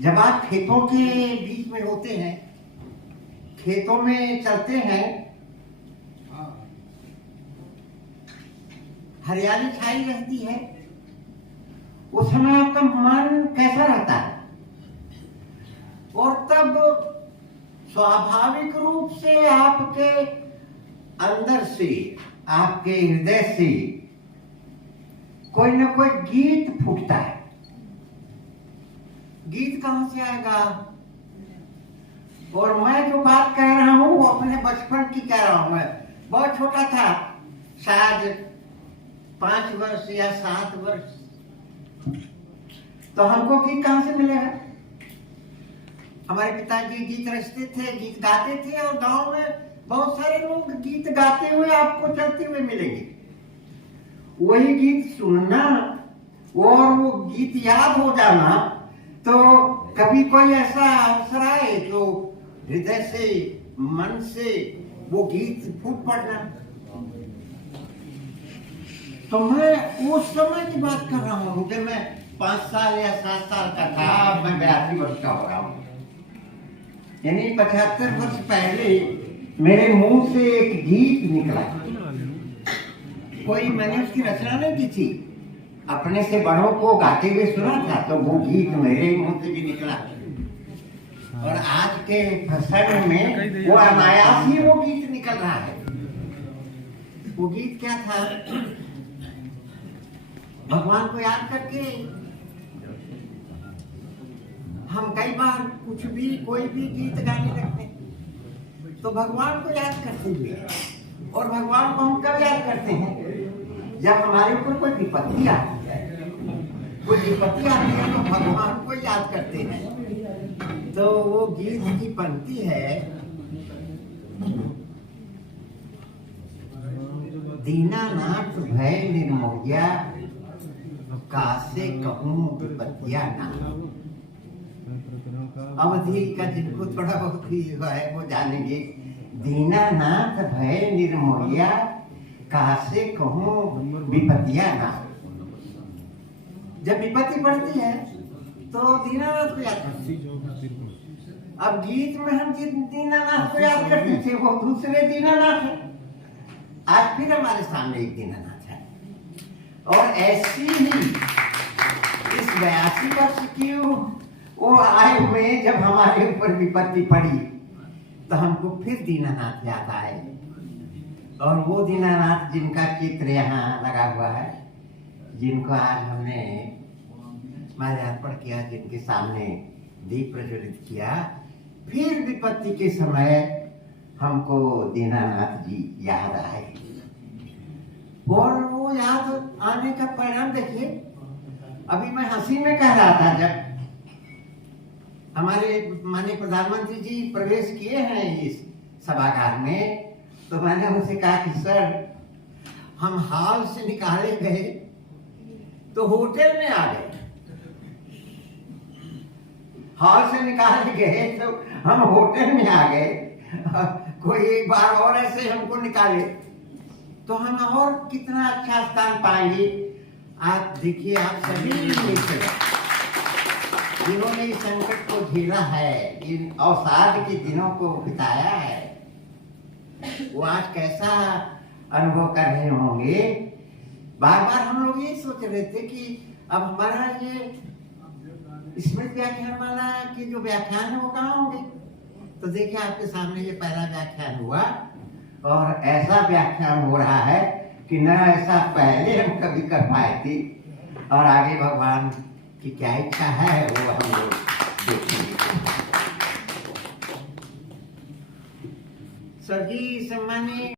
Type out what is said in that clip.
जब आप खेतों के बीच में होते हैं, खेतों में चलते हैं, हरियाली छाई रहती है, उस समय आपका मन कैसा रहता है? और तब स्वाभाविक रूप से आपके अंदर से, आपके हृदय से कोई ना कोई गीत फूटता है। गीत कहां से आएगा? और मैं जो बात कह रहा हूं वो अपने बचपन की कह रहा हूं। मैं बहुत छोटा था, शायद 5 वर्ष या 7 वर्ष, तो हमको गीत कहां से मिलेगा? हमारे पिताजी गीत रचते थे, गीत गाते थे, और गांव में बहुत सारे लोग गीत गाते हुए आपको चलते हुए मिलेंगे। वही गीत सुनना और वो गीत याद हो जाना, तो कभी कोई ऐसा अवसर आए जो हृदय से, मन से वो गीत फूट पड़ना। तो मैं उस समय की बात कर रहा हूं कि मैं 5 साल या 7 साल का था, मैं 82 वर्ष का हो रहा हूं, यानी 75 वर्ष पहले मेरे मुंह से एक गीत निकला। कोई मैंने उसकी रचना नहीं की थी, अपने से बड़ों को गाते हुए सुना था, तो वो गीत मेरे मुंह से भी निकला। और आज के समय में वो अनायास ही वो गीत निकल रहा है। वो गीत क्या था? भगवान को याद करके हम कई बार कुछ भी, कोई भी गीत गाने लगते हैं, तो भगवान को याद करते हुए, और भगवान को हम कब याद करते हैं? जब हमारे ऊपर कोई विपत्ति आती है, कोई विपत्ति आती है तो भगवान को याद करते हैं। तो वो गीत की पंक्ति है, दीनानाथ भय निर्मोहिया, कासे कहूं विपत्तिया ना। अवधि का जिनको थोड़ा बहुत ही है वो जानेंगे। दीनानाथ भय निर्मोहिया, कासे कहूं विपत्तिया ना। जब विपत्ति पड़ती है तो दीनानाथ को याद करते हैं। अब गीत में हम जिस दीनानाथ को याद करते थे वो दूसरे दीनानाथ है। आज फिर हमारे सामने एक दीनानाथ है। और ऐसी ही इस 82 वर्ष की वो आयु में जब हमारे ऊपर विपत्ति पड़ी, तो हमको फिर दीनानाथ याद आए। और वो दीनानाथ जिनका चित्र यहाँ लगा हुआ है, जिनको आज हमने माल्यार्पण किया, जिनके सामने दीप प्रज्वलित किया, फिर विपत्ति के समय हमको दीनानाथ जी याद आए। और वो याद आने का परिणाम देखिए, अभी मैं हंसी में कह रहा था, जब हमारे माननीय प्रधानमंत्री जी प्रवेश किए हैं इस सभागार में, तो मैंने उनसे कहा कि सर, हम हॉल से निकाले गए तो होटल में आ गए, हॉल से निकाले गए तो हम होटल में आ गए। कोई एक बार और ऐसे हमको निकाले तो हम और कितना अच्छा स्थान पाएंगे। आप देखिए, आप सभी जिन्होंने इस संकट को झेला है, इन अवसाद के दिनों को बिताया है, वो आज कैसा अनुभव कर रहे होंगे। बार बार हम लोग ये सोच रहे थे कि अब हमारा ये स्मृति व्याख्यानमाला के जो व्याख्यान है वो कहाँ होंगे। तो देखिए, आपके सामने ये पहला व्याख्यान हुआ, और ऐसा व्याख्यान हो रहा है कि न ऐसा पहले हम कभी कर पाए थे। और आगे भगवान की क्या इच्छा है वो हम लोग देखेंगे। सर जी, सम्मानित